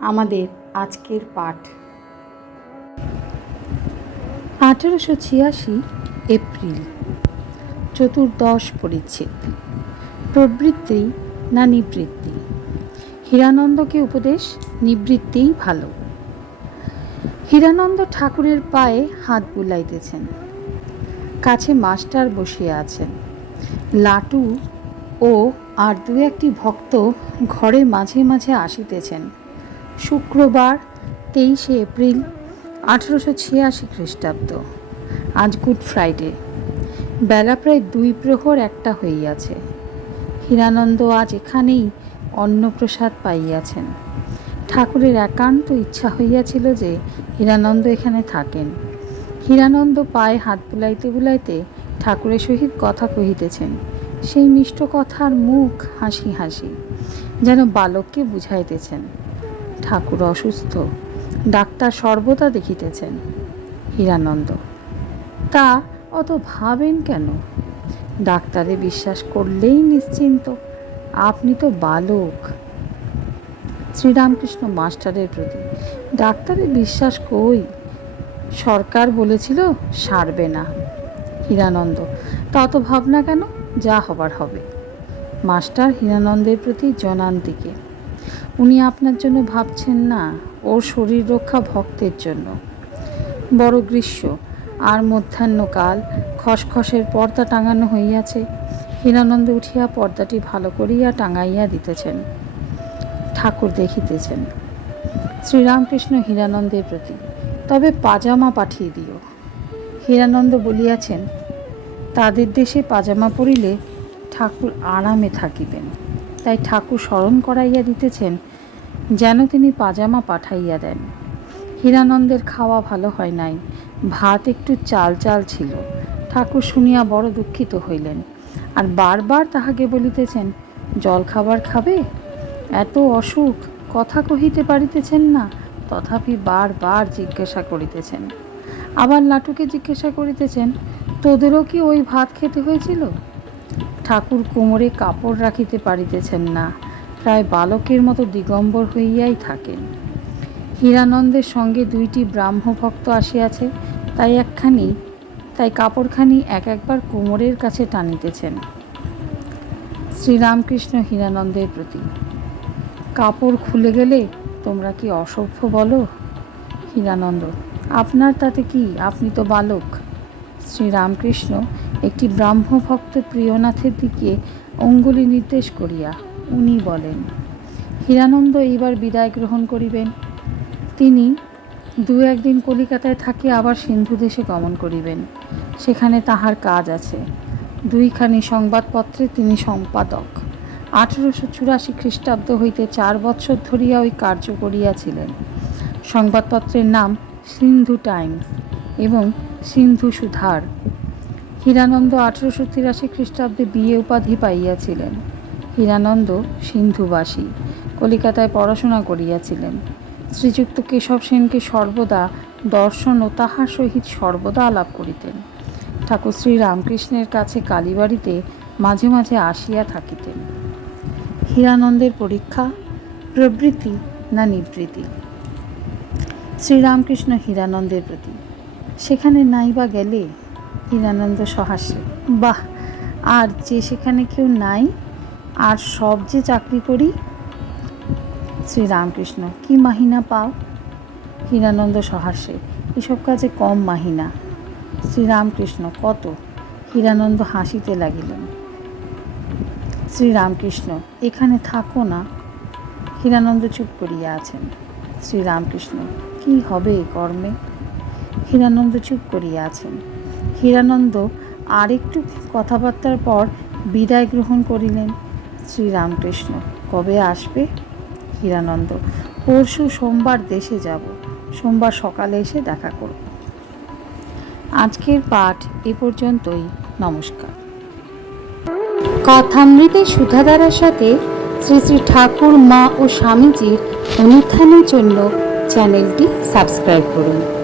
আমাদের আজকের পাঠ। আঠেরোশো ছিয়াশি এপ্রিল, চতুর্দশ পরিচ্ছেদ। প্রবৃত্তি না নিবৃত্তি? হীরানন্দকে উপদেশ, নিবৃত্তিই ভালো। হীরানন্দ ঠাকুরের পায়ে হাত বুলাইতেছেন। কাছে মাস্টার বসিয়া আছেন। লাটু ও আর দু একটি ভক্ত ঘরে মাঝে মাঝে আসিতেছেন। শুক্রবার, তেইশে এপ্রিল, আঠেরোশো ছিয়াশি খ্রিস্টাব্দ। আজ গুড ফ্রাইডে। বেলা প্রায় দুই প্রহর একটা হইয়াছে হীরানন্দ আজ এখানেই অন্নপ্রসাদ পাইয়াছেন। ঠাকুরের একান্ত ইচ্ছা হইয়াছিল যে হীরানন্দ এখানে থাকেন। হীরানন্দ পায়ে হাত বুলাইতে বুলাইতে ঠাকুরের সহিত কথা কহিতেছেন। সেই মিষ্ট কথার মুখ হাসি হাসি, যেন বালককে বুঝাইতেছেন। ঠাকুর অসুস্থ। ডাক্তার সর্বদা দেখিতেছেন, হীরানন্দ। তা অত ভাবেন কেন? ডাক্তারে বিশ্বাস করলেই নিশ্চিন্ত, আপনি তো বালক। শ্রীরামকৃষ্ণ মাস্টারের প্রতি, ডাক্তারে বিশ্বাস কই? সরকার বলেছিল, সারবে না। হীরানন্দ, তা অত ভাবনা কেন? যা হবার হবে। মাস্টার হীরানন্দের প্রতি জনান্তিকে উনি আপনার জন্য ভাবছেন না ওর শরীর রক্ষা ভক্তের জন্য। বড় গ্রীষ্ম, আর মধ্যাহ্নকাল, খসখসের পর্দা টাঙানো হইয়াছে। হীরানন্দ উঠিয়া পর্দাটি ভালো করিয়া টাঙাইয়া দিতেছেন। ঠাকুর দেখিতেছেন। শ্রীরামকৃষ্ণ হীরানন্দের প্রতি, তবে পাজামা পাঠিয়ে দিও। হীরানন্দ বলিয়াছেন, তাদের দেশে পাজামা পরিলে ঠাকুর আরামে থাকিবেন। তাই ঠাকুর স্মরণ করাইয়া দিতেছেন, যেন তিনি পাজামা পাঠাইয়া দেন। হীরানন্দের খাওয়া ভালো হয় নাই, ভাত একটু চাল চাল ছিল। ঠাকুর শুনিয়া বড় দুঃখিত হইলেন। আর বারবার তাহাকে বলিতেছেন, জল খাবার খাবে? এত অসুখ, কথা কহিতে পারিতেছেন না? তথাপি বারবার জিজ্ঞাসা করিতেছেন। আবার লাটুকে জিজ্ঞাসা করিতেছেন, তোদেরও কি ওই ভাত খেতে হয়েছিল? ঠাকুর কোমরে কাপড় রাখিতে পারিতেছেন না। প্রায় বালকের মতো দিগম্বর হইয়াই থাকেন। হীরানন্দের সঙ্গে দুইটি ব্রাহ্মভক্ত আসিয়াছে, তাই একখানি, তাই কাপড়খানি এক একবার কোমরের কাছে টানিতেছেন। শ্রীরামকৃষ্ণ হীরানন্দের প্রতি, কাপড় খুলে গেলে তোমরা কি অসভ্য বলো? হীরানন্দ, আপনার তাতে কি? আপনি তো বালক। শ্রীরামকৃষ্ণ একটি ব্রাহ্মভক্ত প্রিয়নাথের দিকে অঙ্গুলি নির্দেশ করিয়া উনি বলেন, হীরানন্দ এইবার বিদায় গ্রহণ করিবেন। তিনি দু একদিন কলিকাতায় থাকি আবার সিন্ধু দেশে গমন করিবেন। সেখানে তাহার কাজ আছে। দুইখানি সংবাদপত্রে তিনি সম্পাদক। আঠেরোশো চুরাশি খ্রিস্টাব্দ হইতে চার বৎসর ধরিয়া ওই কার্য করিয়াছিলেন। সংবাদপত্রের নাম সিন্ধু টাইমস এবং সিন্ধু সুধার। হীরানন্দ আঠেরোশো তিরাশি খ্রিস্টাব্দে বিয়ে উপাধি পাইয়াছিলেন। হীরানন্দ সিন্ধুবাসী, কলিকাতায় পড়াশোনা করিয়াছিলেন। শ্রীযুক্ত কেশব সেনকে সর্বদা দর্শন ও তাহার সহিত সর্বদা আলাপ করিতেন। ঠাকুর শ্রী রামকৃষ্ণের কাছে কালীবাড়িতে মাঝে মাঝে আসিয়া থাকিতেন। হীরানন্দের পরীক্ষা, প্রবৃত্তি না নিবৃত্তি? শ্রীরামকৃষ্ণ হীরানন্দের প্রতি সেখানে নাই বা গেলে, হীরানন্দ সহাসে বাহ, আর যে সেখানে কেউ নাই, আর সব যে চাকরি করি, শ্রীরামকৃষ্ণ, কি মাহিনা পাও? হীরানন্দ সহাসে এসব কাজে কম মাহিনা। শ্রীরামকৃষ্ণ, কত? হীরানন্দ হাসিতে লাগিলেন, শ্রীরামকৃষ্ণ, এখানে থাকো না। হীরানন্দ চুপ করিয়া আছেন, শ্রীরামকৃষ্ণ, কি হবে কর্মে? হীরানন্দ চুপ করিয়া আছেন। হীরানন্দ আরেকটু কথাবার্তার পর বিদায় গ্রহণ করিলেন। শ্রীরামকৃষ্ণ, কবে আসবে? হীরানন্দ, পরশু সোমবার দেশে যাব। সোমবার সকালে এসে দেখা করব। আজকের পাঠ এ পর্যন্তই। নমস্কার। কথামৃতে সুধাধারার সাথে শ্রী শ্রী ঠাকুর, মা ও স্বামীজির অনুত্থানের জন্য চ্যানেলটি সাবস্ক্রাইব করুন।